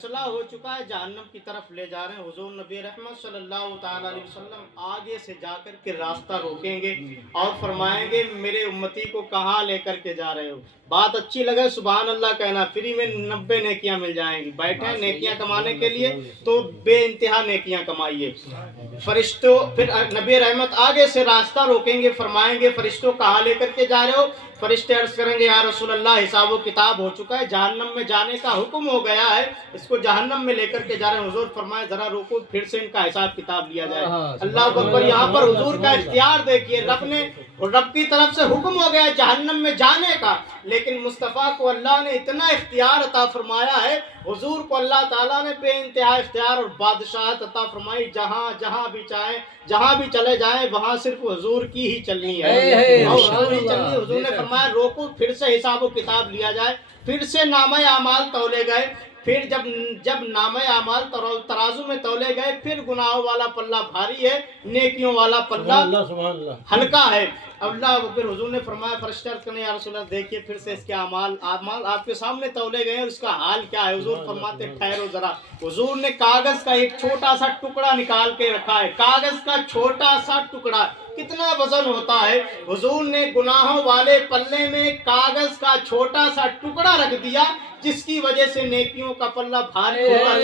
फैसला हो चुका है, जहन्नम की तरफ ले जा रहे हैं। हुजूर नबी रहमत सल्लल्लाहु ताला अलैहि वसल्लम आगे से जाकर के रास्ता रोकेंगे और फरमाएंगे मेरे उम्मती को कहाँ लेकर के जा रहे हो। बात अच्छी लगे सुभान अल्लाह कहना, फ्री में 90 नेकियां मिल जाएंगी। बैठे हैं नेकियां कमाने के लिए तो बेइंतहा नेकियां कमाइए। फरिश्तों फिर नबी रहमत आगे से रास्ता रोकेंगे, फरमाएंगे फरिश्तों कहाँ लेकर के जा रहे हो। फरिश्ते अर्ज करेंगे या रसूल अल्लाह हिसाब व किताब हो चुका है, जहन्नम में जाने का हुक्म हो गया है, इसको जहन्नम में लेकर के जा रहे हैं। हुजूर फरमाए जरा रोको, फिर से इनका हिसाब किताब लिया जाए। अल्लाह अकबर। यहाँ पर हुजूर का इख्तियार देखिए, रब की तरफ से हुक्म हो गया है जहन्नम में जाने का, लेकिन मुस्तफ़ा को अल्लाह ने इतना इख्तियार अता फरमाया है, हुजूर को अल्लाह ताला ने बेइंतहा इख्तियार और बादशाहत अता फरमाई। जहाँ भी चाहे, जहाँ भी चले जाएं, वहाँ सिर्फ हुजूर की ही चलनी है और हुजूर ही चलनी। हुजूर ने फरमाया रोको, फिर से हिसाब किताब लिया जाए। फिर से नामे आमाल तौले गए। फिर जब नामे आमाल तराजू में तौले गए, फिर गुनाहों वाला पल्ला भारी है, नेकियों वाला पल्ला हल्का है। अल्लाह फिर हुजूर ने फरमाया फरिश्ते अर्ज़ करने या रसूल अल्लाह देखिए फिर से इसके आमाल आपके सामने तौले गए और इसका हाल क्या है। हुजूर फरमाते ठहरो जरा। हुजूर ने कागज का एक छोटा सा टुकड़ा निकाल के रखा है। कागज का छोटा सा टुकड़ा कितना वजन होता है। हुजूर ने गुनाहों वाले पल्ले में कागज का छोटा सा टुकड़ा रख दिया, जिसकी वजह से नेकियों का पल्ला भारी होता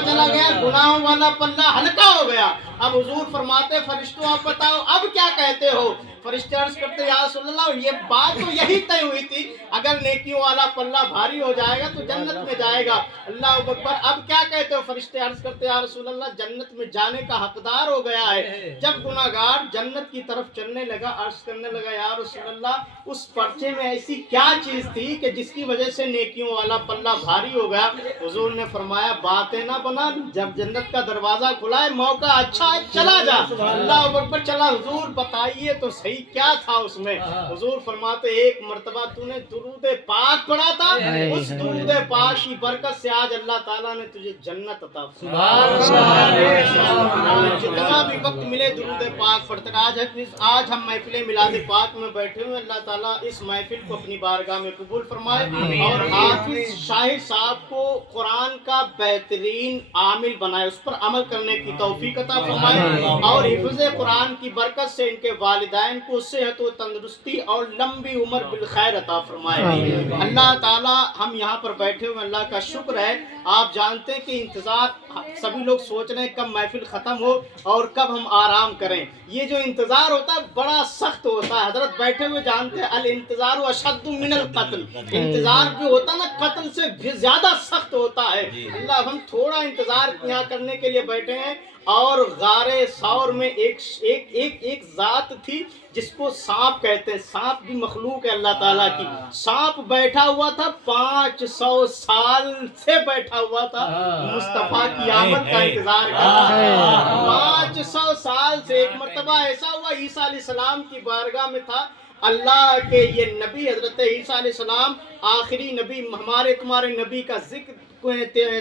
चला गया, गुनाहों वाला पल्ला हल्का हो गया। अब हुजूर फरमाते फरिश्तों आप बताओ अब क्या कहते हो। फरिश्ते अर्ज करते या रसूल अल्लाह ये बात तो यही तय हुई थी, अगर नेकियों वाला पल्ला भारी हो जाएगा तो जन्नत में जाएगा। अल्लाह अकबर। अब क्या कहते हो। फरिश्ते अर्ज करते या रसूल अल्लाह जन्नत में जाने का हकदार हो गया है। जब गुनाहगार जन्नत की तरफ चलने लगा, अर्ज करने लगा या रसूल अल्लाह उस पर्चे में ऐसी क्या चीज थी कि जिसकी वजह से नेकियों वाला पल्ला भारी हो गया। हुजूर ने फरमाया बातें ना बना, जब जन्नत का दरवाजा खुला है मौका अच्छा है चला जा। अल्लाह अकबर। चला। हुजूर बताइए तो सही क्या था उसमें। हुजूर फरमाते एक मर्तबा तूने दुरूद पाक पढ़ा था, उस दुरूद पाक की बरकत से आज अल्लाह ताला ने तुझे जन्नत अता फरमाई। जितना भी वक्त मिले दुरूद पाक पढ़ते। आज हम महफिल मिलाद पाक में बैठे हुए, अल्लाह ताला इस महफिल को अपनी बारगाह में कबूल फरमाए और हाफिज शाहिद साहब को कुरान का बेहतरीन आमिल बनाए, उस पर अमल करने की तौफीक अता फरमाए और हिफ्ज़ कुरान की बरकत से इनके वालिदैन को सेहत व तंदुरुस्ती और लंबी उम्र बिल खैर अता फरमाए। अल्लाह ताला हम यहाँ पर बैठे हुए अल्लाह का शुक्र है। आप जानते हैं कि इंतज़ार सभी लोग सोच रहे हैं कब महफिल ख़त्म हो और कब हम आराम करें। ये जो इंतज़ार होता है बड़ा सख्त होता है। हजरत बैठे हुए जानते हैं अल इंतज़ार अशद्दु मिनल क़त्ल। इंतज़ार जो होता है ना कत्ल से भी ज़्यादा सख्त होता है। अल्लाह हम थोड़ा इंतज़ार यहाँ करने के लिए बैठे हैं और गारे सौर में एक जात थी जिसको सांप कहते हैं। सांप भी मखलूक है अल्लाह ताला की। सांप बैठा हुआ था 500 साल से बैठा हुआ था, मुस्तफा की आमद का इंतजार कर रहा है। 500 साल से एक मर्तबा ऐसा हुआ ईसा अलैहिस्सलाम की बारगाह में था। अल्लाह के ये नबी हजरत ईसा अलैहिस्सलाम आखिरी नबी हमारे तुम्हारे नबी का जिक्र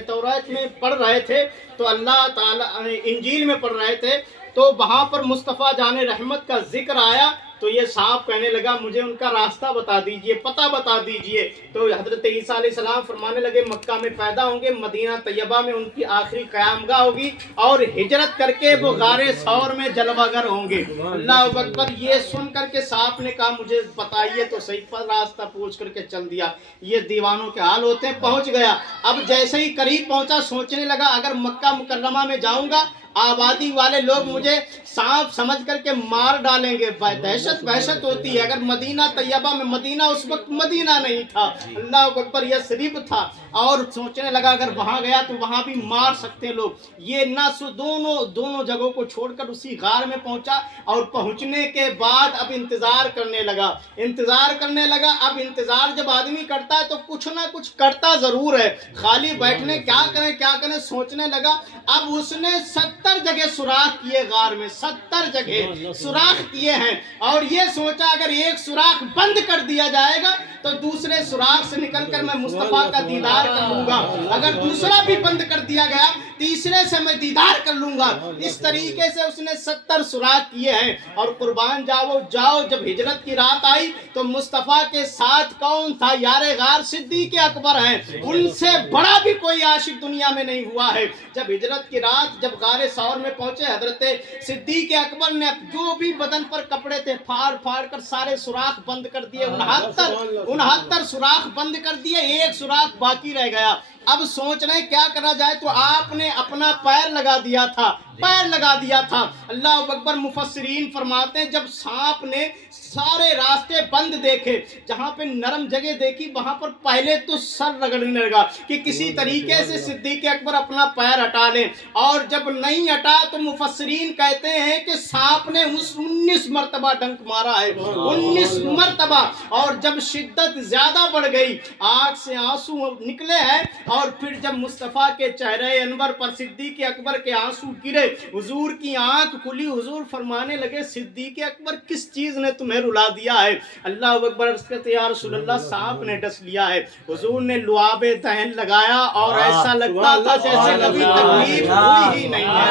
तौरात में पढ़ रहे थे, तो अल्लाह ताला इंजील में पढ़ रहे थे, तो वहाँ पर मुस्तफ़ा जाने रहमत का जिक्र आया। तो ये सांप कहने लगा मुझे उनका रास्ता बता दीजिए, पता बता दीजिए। तो हजरत ईसा अलैहिस्सलाम फरमाने लगे मक्का में पैदा होंगे, मदीना तैयबा में उनकी आखिरी क़यामगाह होगी और हिजरत करके वो गारे सौर में जलवागर होंगे। अल्लाह अकबर। ये सुन करके सांप ने कहा मुझे बताइए तो सही, पर रास्ता पूछ करके चल दिया। ये दीवानों के हाल होते हैं। पहुंच गया। अब जैसे ही करीब पहुंचा सोचने लगा अगर मक्का मुकर्रमा में जाऊंगा आबादी वाले लोग मुझे सांप समझ करके मार डालेंगे, दहशत होती है। अगर मदीना तैयबा में, मदीना उस वक्त मदीना नहीं था, अल्लाह अकबर यसरिब था, और सोचने लगा अगर वहां गया तो वहां भी मार सकते लोग। ये ना दोनों जगहों को छोड़कर उसी गार में पहुंचा और पहुंचने के बाद अब इंतजार करने लगा। अब इंतजार जब आदमी करता है तो कुछ ना कुछ करता जरूर है, खाली बैठने क्या करें सोचने लगा। अब उसने 70 जगह सुराख किए, गार में 70 जगह सुराख किए हैं और ये सोचा अगर एक सुराख बंद कर दिया जाएगा तो दूसरे सुराख से निकलकर मैं मुस्तफा का दीदार कर लूंगा। अगर दूसरा भी बंद कर दिया गया तीसरे से मैं दीदार कर लूंगा। इस तरीके से उसने 70 सुराख किए हैं। और कुर्बान जाओ, जब हिजरत की रात आई तो मुस्तफ़ा के साथ कौन था? यारे गार सिद्दीक़ अकबर हैं। उनसे बड़ा भी कोई आशिक दुनिया में नहीं हुआ है। जब हिजरत की रात जब गारे सौर में पहुंचे, हजरत सिद्दीक़ अकबर ने जो भी बदन पर कपड़े थे फाड़ कर सारे सुराख बंद कर दिए। 69 सुराख बंद कर दिए, एक सुराख बाकी रह गया। अब सोच रहे क्या करा जाए, तो आपने अपना पैर लगा दिया था। अल्लाह अकबर। मुफस्सिरीन फरमाते हैं जब सांप ने सारे रास्ते बंद देखे, जहां पे नरम जगह देखी वहां पर पहले तो सर रगड़ने लगा कि किसी तरीके से सिद्दीक़ अकबर अपना पैर हटा लें। और जब नहीं हटा तो मुफस्सिरीन कहते हैं कि सांप ने 19 मरतबा डंक मारा है, 19 मरतबा। और जब शिद्दत ज्यादा बढ़ गई, आंख से आंसू निकले हैं। और फिर जब मुस्तफ़ा के चेहरे अनवर पर सिद्दीक़ अकबर के आंसू गिरे, हुजूर की आंख खुली, हुजूर फरमाने लगे सिद्दीक़ अकबर किस चीज ने तुम्हें रुला दिया है? अल्लाह अकबर। या रसूलल्लाह, सांप ने डस लिया है। हुजूर ने लुआबे दहन लगाया और ऐसा लगता था जैसे कभी तकलीफ हुई ही नहीं है,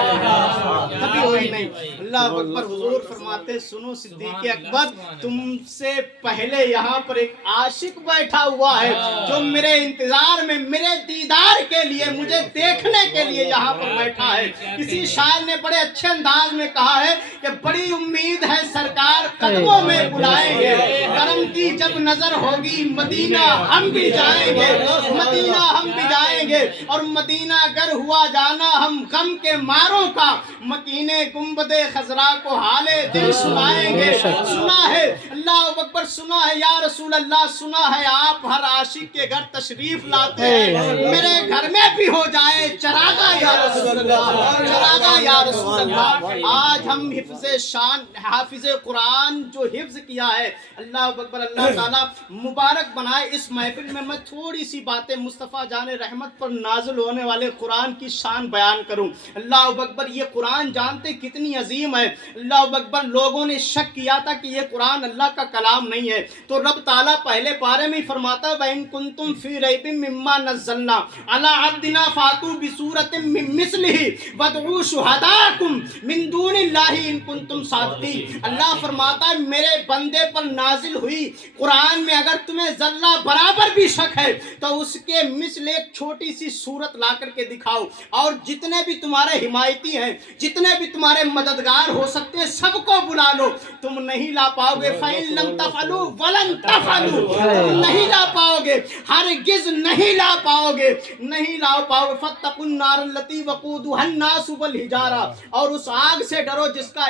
कभी हुई नहीं। अल्लाह अकबर। हुजूर फरमाते सुनो सिद्दीक़ अकबर, तुमसे पहले यहाँ पर एक आशिक बैठा हुआ है जो मेरे इंतजार में, मेरे दीदार के लिए, मुझे देखने के लिए यहाँ पर बैठा है। किसी शायर ने बड़े अच्छे अंदाज में कहा है कि बड़ी उम्मीद है सरकार कदमों में बुलाएंगे, करम की जब नजर होगी मदीना हम भी जाएंगे, मदीना हम भी जाएंगे। और मदीना अगर हुआ जाना हम गम के मारों का, मकीने गुंबदे खजरा को हाले दिल सुनाएंगे। सुना है अल्लाह अकबर, सुना है या रसूल अल्लाह, सुना है आप हर आशिक के घर तशरीफ लाते हैं, मेरे घर में भी हो जाए चरागा या रसूल अल्लाह, चरागा या रसूल अल्लाह। आज हम हिफ्ज़े शान हाफिज़े कुरान जो हिफ्ज़ किया है, अल्लाह अकबर, अल्लाह ताला मुबारक बनाए। इस महफिल में मैं थोड़ी सी बातें मुस्तफ़ा जाने रहमत पर नाजिल होने वाले कुरान की शान बयान करूं। अल्लाह अकबर, ये कुरान जानते कितनी अजीम है। अल्लाह अकबर, लोगों ने शक किया था कि ये कुरान अल्लाह का कलाम नहीं है, तो रब ताला पहले पारे में ही फरमाता है वइन कुंतुम फी रैबिम मिम्मा नज़्ज़लना अला अब्दिना फातू बिसूरतिम मिन मिस्लिही वदऊ शुहदाकुम मिन दूनिल्लाहि इन कुंतुम सादिकीन। अल्लाह फरमाता है मेरे बंदे पर नाजिल हुई कुरान में अगर तुम्हें जर्रा बराबर भी शक है तो उसके मिस्ल एक छोटी सी सूरत ला करके दिखाओ, और जितने भी तुम्हारे हिमायती हैं, जितने भी तुम्हारे मददगार हो सकते हैं, सबको बुला लो। तुम नहीं ला पाओगे, फ़इन लम तफ़अलू वलन तफ़अलू, तुम नहीं ला पाओगे, हरगिज़ नहीं ला पाओगे, नहीं ला पाओगे। फत्तकुन नार लती वक़ूदुहन नास वल हिजारा, और उस आग से डरो जिसका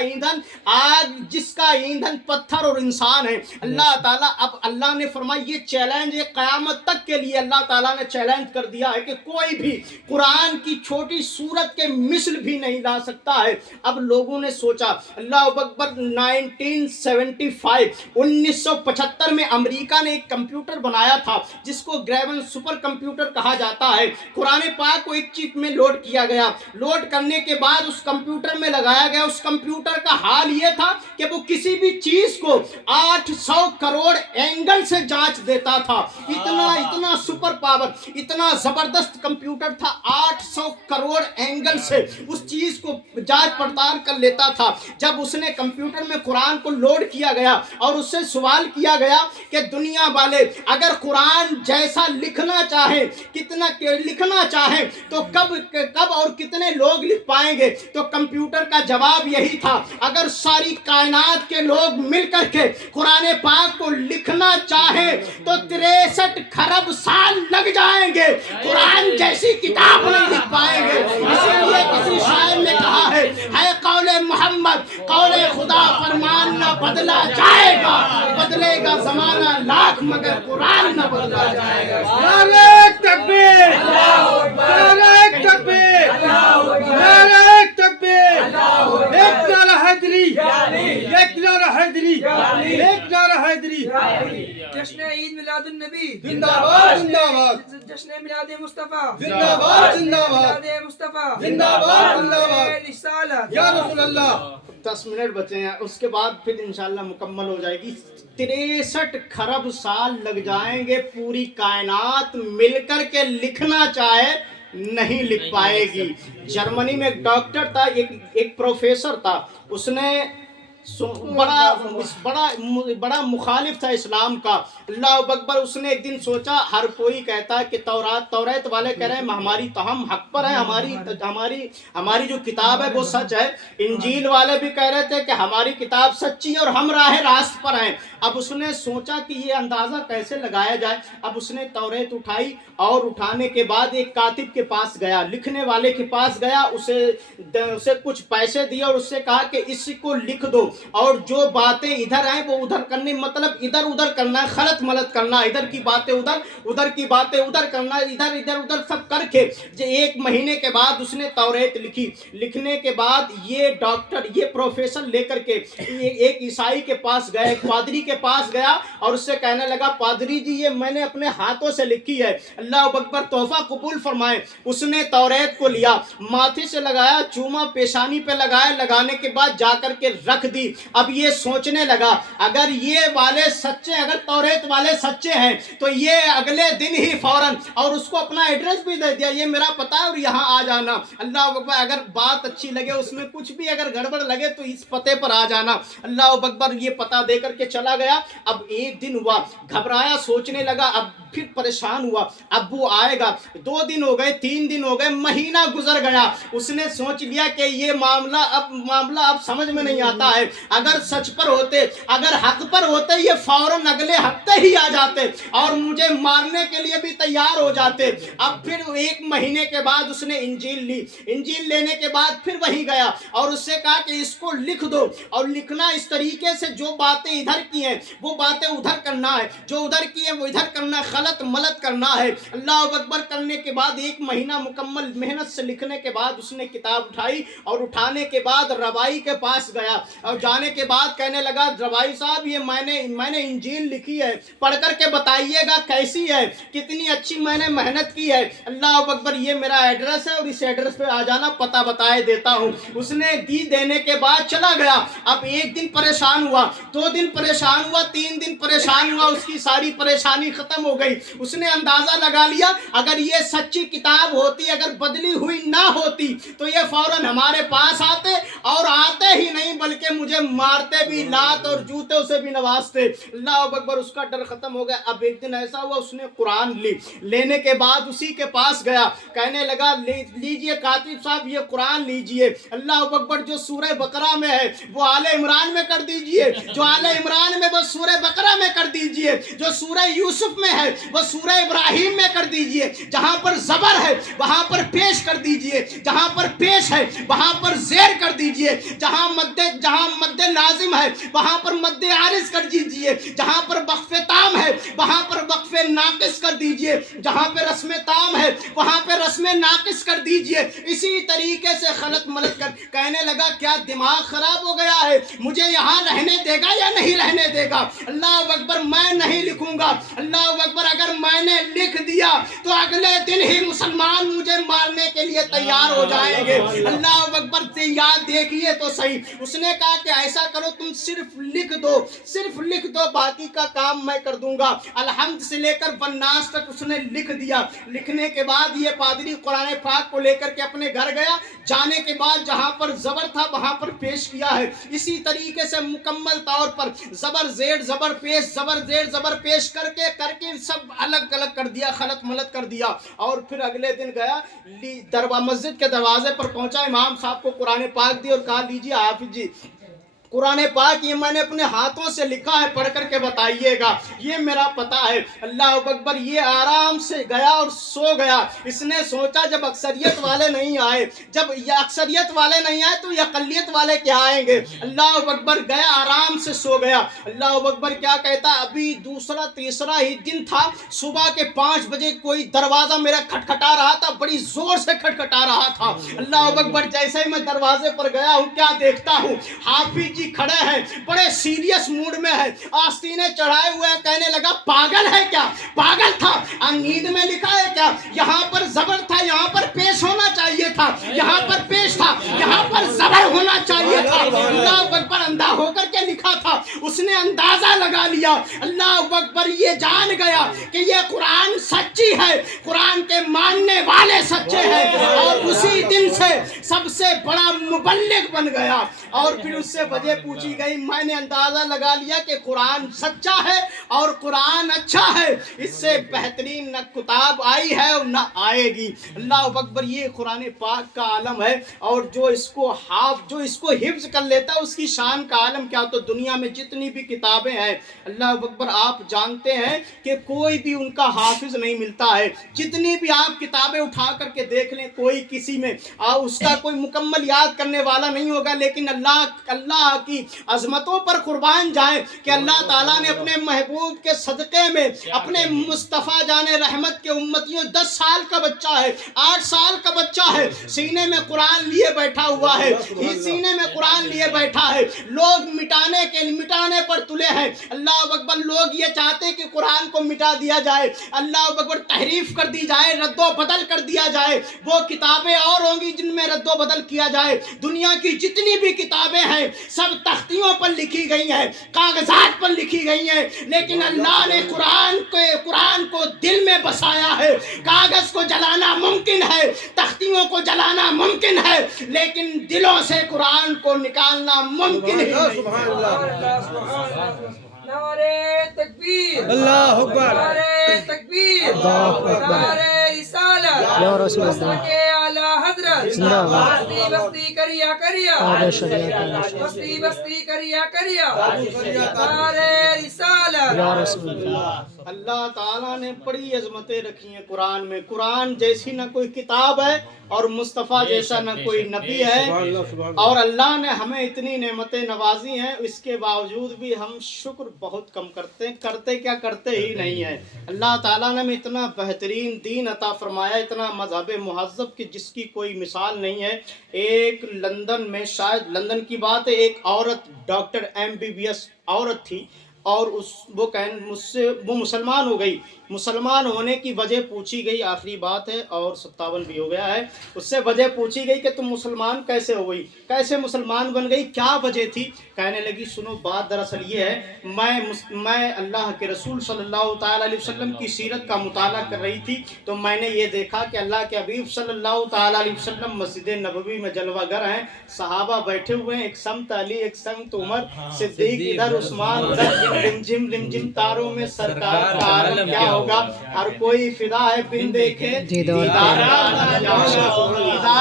ईंधन पत्थर और इंसान है। अल्लाह ताला, अब अल्लाह ने फरमाया ये चैलेंज है क़यामत तक के लिए, अल्लाह ताला ने चैलेंज कर दिया है कि कोई भी कुरान की छोटी सूरत के मिसल भी नहीं ला सकता है। अब लोगों ने सोचा, अल्लाह अकबर, 1975 में अमेरिका ने एक कंप्यूटर बनाया था जिसको ग्रेवन सुपर कंप्यूटर कहा जाता है। कुरान पाक को एक चिप में लोड किया गया, लोड करने के बाद उस कंप्यूटर में लगाया गया। उस कंप्यूटर का हाल ये था कि वो किसी भी चीज को 800 करोड़ एंगल से जांच देता था। इतना सुपर पावर, इतना जबरदस्त कंप्यूटर था, 800 करोड़ एंगल से उस चीज को जांच पड़ताल कर लेता था। जब उसने कंप्यूटर में कुरान को लोड किया गया और उससे सवाल किया गया कि दुनिया वाले अगर कुरान जैसा लिखना चाहे, कितना लिखना चाहे तो कब और कितने लोग लिख पाएंगे, तो कंप्यूटर का जवाब यही था, अगर सारी कायनात के लोग मिलकर के कुरान पाक को लिखना चाहे तो 63 खरब साल लग जाएंगे, कुरान जैसी किताब नहीं लिख पाएंगे। इसीलिए किसी शायर ने कहा है कौले मोहम्मद कौले खुदा, फरमान न बदला जाएगा, बदलेगा जमाना लाख मगर कुरान न बदला जाएगा। नारे तकबीर, नारे तकबीर, नारे तकबीर, एक नारा हैदरी, एक नारा हैदरी, एक नारा हैदरी। जश्न ईद मिलादुन नबी जिंदाबाद जिंदाबाद, जश्न मिलाद मुस्तफा जिंदाबाद जिंदाबाद, मिलाद मुस्तफा जिंदाबाद जिंदाबाद, रिसालत या रसूल अल्लाह। 10 मिनट बचे हैं, उसके बाद फिर इंशाल्लाह मुकम्मल हो जाएगी। 63 खरब साल लग जाएंगे, पूरी कायनात मिलकर के लिखना चाहे नहीं लिख पाएगी। जर्मनी में एक डॉक्टर था, एक प्रोफेसर था, उसने बड़ा मुखालिफ था इस्लाम का। अल्लाह अकबर। उसने एक दिन सोचा, हर कोई कहता है कि तौरात वाले कह रहे हैं हमारी तो हम हक पर हैं, हमारी जो किताब है वो सच है। इंजील वाले भी कह रहे थे कि हमारी किताब सच्ची है और हम रास्त पर हैं। अब उसने सोचा कि ये अंदाज़ा कैसे लगाया जाए। अब उसने तौरात उठाई और उठाने के बाद एक कातिब के पास गया, लिखने वाले के पास गया, उसे कुछ पैसे दिए और उससे कहा कि इसको लिख दो और जो बातें इधर आए वो उधर करनी, मतलब इधर उधर करना है, खलत मलत करना, इधर की बातें उधर, उधर की बातें उधर करना, इधर इधर उधर सब करके। एक महीने के बाद उसने तौरात लिखी। लिखने के बाद ये डॉक्टर, ये प्रोफेसर लेकर के एक ईसाई के पास गया, एक पादरी के पास गया और उससे कहने लगा, पादरी जी ये मैंने अपने हाथों से लिखी है, अल्लाह अकबर, तोहफा कबूल फरमाए। उसने तौरात को लिया, माथे से लगाया, चूमा पेशानी पे लगाया, लगाने के बाद जाकर के रख दी। अब ये सोचने लगा, अगर ये वाले सच्चे, अगर तौरात वाले सच्चे हैं तो ये अगले दिन ही फौरन, और उसको अपना एड्रेस भी दे दिया, ये मेरा पता है और यहाँ आ जाना। अल्लाह अकबर। अगर बात अच्छी लगे, उसमें कुछ भी अगर गड़बड़ लगे तो इस पते पर आ जाना। अल्लाह अकबर। ये पता दे करके चला गया। अब एक दिन हुआ, घबराया, सोचने लगा, अब फिर परेशान हुआ, अब वो आएगा। 2 दिन हो गए, 3 दिन हो गए, महीना गुजर गया। उसने सोच लिया कि ये मामला अब समझ में नहीं आता है। अगर सच पर होते, अगर हक पर होते, ये फौरन अगले हफ्ते ही आ जाते और मुझे मारने के लिए भी तैयार हो जाते। अब फिर 1 महीने के बाद उसने इंजील ली। इंजील लेने के बाद फिर वहीं गया और उससे कहा कि इसको लिख दो और लिखना इस तरीके से, जो बातें इधर की हैं वो बातें उधर करना है, जो उधर की है वो इधर करना है, खलत मलत करना है। अल्लाह अकबर। करने के बाद 1 महीना मुकम्मल मेहनत से लिखने के बाद उसने किताब उठाई और उठाने के बाद रबाई के पास गया और जाने के बाद कहने लगा, रबाई साहब ये मैंने इंजील लिखी है, पढ़ करके बताइएगा कैसी है, कितनी अच्छी मैंने मेहनत की है। अल्लाह अकबर। ये मेरा एड्रेस है और इस एड्रेस पे आ जाना, पता बताए देता हूँ। उसने दी, देने के बाद चला गया। अब 1 दिन परेशान हुआ, 2 दिन परेशान हुआ, 3 दिन परेशान हुआ, उसकी सारी परेशानी खत्म हो गई। उसने अंदाजा लगा लिया, अगर ये सच्ची किताब होती, अगर बदली हुई ना होती तो ये फौरन हमारे पास आते, और आते ही नहीं बल्कि मुझे मारते भी, लात और जूतों से भी नवाजते। अल्लाह अकबर। उसका डर खत्म हो गया। अब एक दिन ऐसा हुआ, उसने कुरान ली। लेने के बाद उसी के पास गया, कहने लगा, लीजिए कातिब साहब ये कुरान लीजिए। अल्लाह अकबर। जो सूरह बकरा में है वो आले इमरान में कर दीजिए, जो आले इमरान में वो सूरह बकरा में कर दीजिए, जो सूरह यूसुफ में है वो सूरह इब्राहिम में कर दीजिए। जहां पर जबर है वहां पर पेश कर दीजिए, जहां पर पेश है वहां पर जेर कर दीजिए, जहां मद्दे लाजिम है वहां पर मद्दे आरिज कर दीजिए, जहां पर वक्फे ताम है वहां पर वक्फे नाकिस कर दीजिए, जहां पे रस्म ताम है वहां पे रस्म नाकिस कर दीजिए। इसी तरीके से खलत मलत कर। कहने लगा, क्या दिमाग खराब हो गया है, मुझे यहाँ रहने देगा या नहीं रहने देगा? अल्लाह अकबर। मैं नहीं लिखूंगा। अल्लाह अकबर। अगर मैंने लिख दिया तो अगले दिन ही मुसलमान मुझे मारने के लिए तैयार हो जाएंगे। अल्लाह अकबर। से याद देखिए तो सही। उसने कहा कि ऐसा करो, तुम सिर्फ लिख दो, सिर्फ लिख दो, बाकी का काम मैं कर दूंगा। अलहम्द से लेकर बन्नास तक उसने लिख दिया। लिखने के बाद ये पादरी कुरान पाक को लेकर के अपने घर गया। जाने के बाद जहां पर जबर था वहां पर पेश किया है। इसी तरीके से मुकम्मल तौर पर जबर जेड जबर पेश, जबर जेड जबर पेश करके सब अलग अलग कर दिया, खलत मलत कर दिया। और फिर अगले दिन गया, मस्जिद के दरवाजे पर पहुंचा, इमाम साहब को कुरान पाक दी और कहा, लीजिए हाफिज जी कुरान पाक ये मैंने अपने हाथों से लिखा है, पढ़ करके बताइएगा, ये मेरा पता है। अल्लाह अकबर। ये आराम से गया और सो गया। इसने सोचा जब अक्सरियत वाले नहीं आए, जब ये अक्सरियत वाले नहीं आए तो ये अकलियत वाले क्या आएंगे। अल्लाह अकबर। गया, आराम से सो गया। अल्लाह अकबर। क्या कहता, अभी दूसरा तीसरा ही दिन था, सुबह के 5 बजे कोई दरवाजा मेरा खटखटा रहा था, बड़ी जोर से खटखटा रहा था। अल्लाह अकबर। जैसे ही मैं दरवाजे पर गया हूँ, क्या देखता हूँ, हाफिज जी खड़े हैं, बड़े सीरियस मूड में है, आस्तीने चढ़ाए हुए हैं। कहने लगा, पागल है क्या? पागल था, नींद में लिखा है क्या? यहाँ पर जबर था, यहाँ पर पेश होना चाहिए था, यहाँ पर पेश था, यहाँ पर जबर बराबर होना चाहिए था। अल्लाह अकबर अंधा होकर के लिखा था, उसने अंदाजा लगा लिया। अल्लाह अकबर ये जान गया कि ये कुरान सच्ची है, कुरान के मानने वाले सच्चे हैं, और उसी दिन से सबसे बड़ा मुबल्लिग बन गया। और फिर उससे वजह पूछी गई, मैंने अंदाजा लगा लिया कि कुरान सच्चा है और कुरान अच्छा है, इससे बेहतरीन न किताब आई है और न आएगी। अल्लाह अकबर, ये कुरान पाक का आलम है, और जो इसको हिफ्ज कर लेता है उसकी शान का आलम क्या। तो दुनिया में जितनी भी किताबें हैं अल्लाह अकबर, आप जानते हैं कि कोई भी उनका हाफिज नहीं मिलता है। जितनी भी आप किताबें उठा करके देख लें, कोई किसी में उसका कोई मुकम्मल याद करने वाला नहीं होगा। लेकिन अल्लाह की अजमतों पर कुर्बान जाए कि अल्लाह ताला ने अपने महबूब के सदक़े में अपने मुस्तफ़ा जाने रहमत के उम्मतियों, 10 साल का बच्चा है, 8 साल का बच्चा है, सीने में कुरान लिए बैठा हुआ है, सीने में कुरान लिए बैठा है। लोग मिटाने पर तुले हैं। अल्लाह अकबर, लोग ये चाहते हैं कि कुरान को मिटा दिया जाए, अल्लाह अकबर तहरीफ कर दी जाए, रद्दो बदल कर दिया जाए। वो किताबें और होंगी जिनमें रद्दो बदल किया जाए। दुनिया की जितनी भी किताबें हैं सब तख्तियों पर लिखी गई हैं, कागजात पर लिखी गई हैं, लेकिन अल्लाह ने कुरान को दिल में बसाया है। कागज को जलाना मुमकिन है, तख्तियों को जलाना मुमकिन है, लेकिन दिलों से कुरान को निकालना मुमकिन है। सुभान अल्लाह, नारे तकबीर, अल्लाह अकबर, नारे तकबीर, नारे रिसालत, या रसूल अल्लाह, के आला हजरत, जिंदाबाद, बस्ती बस्ती करिया आदर शरीयत, बस्ती बस्ती करिया नारे रिसालत, या रसूल अल्लाह। अल्लाह ताला ने बड़ी अजमतें रखी हैं कुरान में। कुरान जैसी ना कोई किताब है और मुस्तफ़ा जैसा ना कोई नबी है, और अल्लाह ने हमें इतनी नेमतें नवाजी हैं, इसके बावजूद भी हम शुक्र बहुत कम करते ही नहीं है। अल्लाह ताला ने हमें इतना बेहतरीन दीन अता फरमाया, इतना मजहब मुहज़्ज़ब की जिसकी कोई मिसाल नहीं है। एक लंदन में, शायद लंदन की बात है, एक औरत डॉक्टर MBBS औरत थी, और वो मुसलमान हो गई। मुसलमान होने की वजह पूछी गई, आखिरी बात है और 57 भी हो गया है, उससे वजह पूछी गई कि तुम मुसलमान कैसे हो गई, कैसे मुसलमान बन गई, क्या वजह थी। कहने लगी, सुनो बात दरअसल ये है, मैं अल्लाह के रसूल सल्लल्लाहु ताला अलैहि वसल्लम की सीरत का मुताला कर रही थी, तो मैंने ये देखा कि अल्लाह के हबीब सल्लल्लाहु ताला अलैहि वसल्लम मस्जिद नबवी में जलवागर हैं, सहाबा बैठे हुए हैं, एक समत अली, एक संगत उमर, सिद्दीक इधर, उस्मान उधर, रिमझिम रिमझिम तारों में सरकार का आलम क्या होगा। हर कोई फिदा है बिन देखे दीदार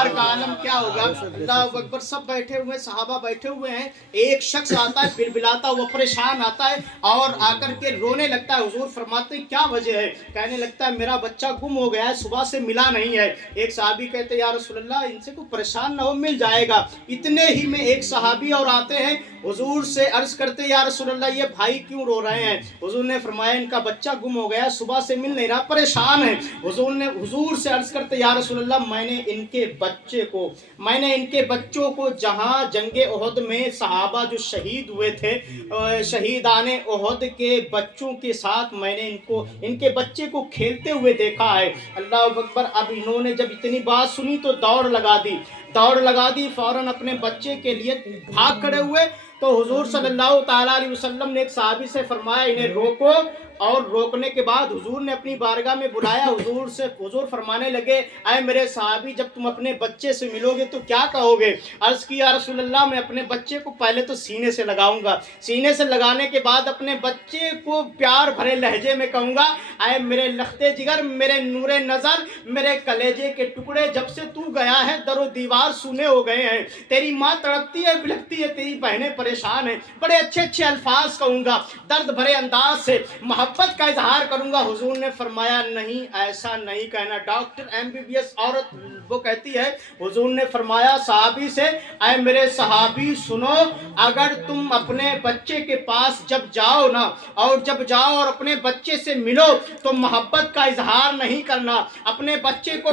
का आलम क्या होगा। अल्लाह अकबर, सब बैठे हुए, सहाबा बैठे हुए हैं। एक शख्स आता है बिलबिलाता हुआ, परेशान आता है और आकर के रोने लगता है। हुजूर फरमाते हैं क्या वजह है। कहने लगता है मेरा बच्चा गुम हो गया है, सुबह से मिला नहीं है। एक सहाबी कहते हैं या रसूलल्लाह, इनसे कोई परेशान ना हो, मिल जाएगा। इतने ही में एक सहाबी और आते हैं, हुजूर से अर्ज करते या रसूलल्लाह, ये भाई क्यों रो रहे हैं। हुजूर ने फरमाया इनका बच्चा गुम हो गया, सुबह से मिल नहीं रहा, परेशान है। हुजूर से अर्ज करते या रसूलल्लाह, मैंने इनके बच्चों को जहां जंगे ओहद में सहाबा जो शहीद हुए थे, शहीदाने ओहद के बच्चों के साथ मैंने इनके बच्चे को खेलते हुए देखा है। अल्लाह अकबर, अब इन्होंने जब इतनी बात सुनी तो दौड़ लगा दी, फौरन अपने बच्चे के लिए भाग खड़े हुए। तो हुजूर सल्लल्लाहु ताला अलैहि वसल्लम ने एक सहाबी से फरमाया इन्हें रोको, और रोकने के बाद हुजूर ने अपनी बारगाह में बुलाया। हुजूर फरमाने लगे, ऐ मेरे सहाबी, जब तुम अपने बच्चे से मिलोगे तो क्या कहोगे। अर्ज किया रसूलल्लाह, मैं अपने बच्चे को पहले तो सीने से लगाऊंगा, सीने से लगाने के बाद अपने बच्चे को प्यार भरे लहजे में कहूँगा, ऐ मेरे लखते जिगर, मेरे नूरे नज़र, मेरे कलेजे के टुकड़े, जब से तू गया है दरो दीवार सुने हो गए हैं। तेरी माँ तड़पती है, बिलखती है, तेरी बहनें परेशान हैं। बड़े अच्छे अच्छे अल्फाज कहूँगा, दर्द भरे अंदाज से मोहब्बत का इजहार करूंगा। हुजूर ने फरमाया नहीं, ऐसा नहीं कहना। डॉक्टर MBBS औरत वो कहती है, हुजूर ने फरमाया सहाबी से, ऐ मेरे सहाबी सुनो, अगर तुम अपने बच्चे के पास जब जाओ ना, और अपने बच्चे से मिलो तो मोहब्बत का इजहार नहीं करना, अपने बच्चे को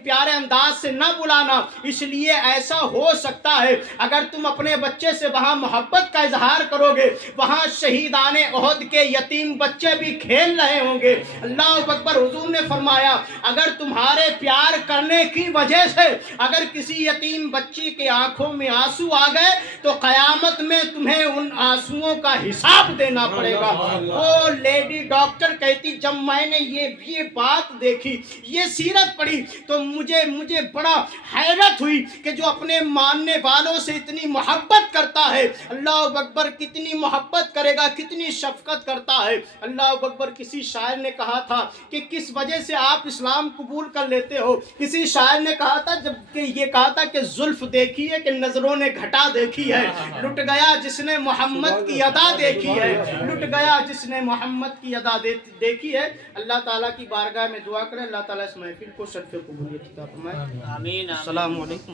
प्यारे अंदाज से न बुलाना। इसलिए ऐसा हो सकता है अगर तुम अपने बच्चे से वहां मोहब्बत का इजहार करोगे, वहां शहीदाने ओहद के यतीम बच्चे भी खेल रहे होंगे। अल्लाह अकबर। हुजूर ने फरमाया अगर तुम्हारे प्यार करने करने की वजह से अगर किसी यतीम बच्ची के आंखों में आंसू आ गए तो कयामत में तुम्हें उन आंसुओं का हिसाब देना पड़ेगा। वो लेडी डॉक्टर कहती जब मैंने ये बात देखी, ये सीरत पढ़ी, तो मुझे बड़ा हैरत हुई कि जो अपने मानने वालों से इतनी मोहब्बत करता है, अल्लाह अकबर, कितनी मोहब्बत करेगा, कितनी शफकत करता है। अल्लाह अकबर। किसी शायर ने कहा था कि किस वजह से आप इस्लाम कबूल कर लेते हो। किसी शायर ने कहा था ये कहा था कि जुल्फ देखी है कि नजरों ने घटा देखी है, लुट गया जिसने मोहम्मद की अदा देखी है, लुट गया जिसने मोहम्मद की अदा देखी है। अल्लाह ताला की बारगाह में दुआ करें, अल्लाह ताला इस महफिल को शर्फ कबूलियत अता फरमाए। आमीन। अस्सलामु अलैकुम।